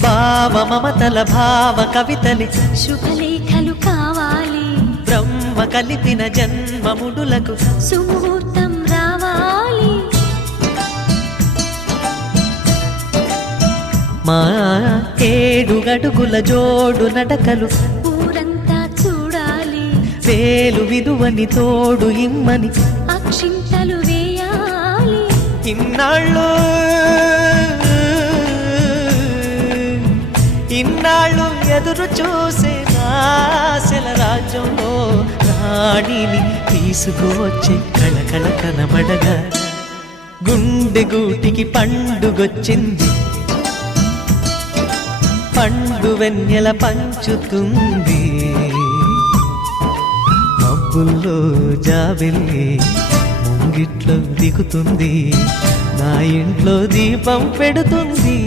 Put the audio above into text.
భావ మమతల భావ కవితలి శుభలేఖలు కావాలి, బ్రహ్మ కలిపిన జన్మముడులకు సుముహూర్తం రావాలి. మా 7 అడుగుల జోడు నడకలు ఊరంతా చూడాలి, వేలు విదువని తోడు ఇమ్మని అక్షింతలు వేయాలి. ఇన్నాళ్ళు ఎదురు చూసే ఆశల రాజ్యంలో రాణిని తీసుకువచ్చే కళకళ కనబడగా గుండె గూటికి పండుగొచ్చింది, పండు వెన్నెల పంచుతుంది. మబ్బుల్లో జాబిల్లి ముంగిట్లో దిగుతుంది, నా ఇంట్లో దీపం పెడుతుంది.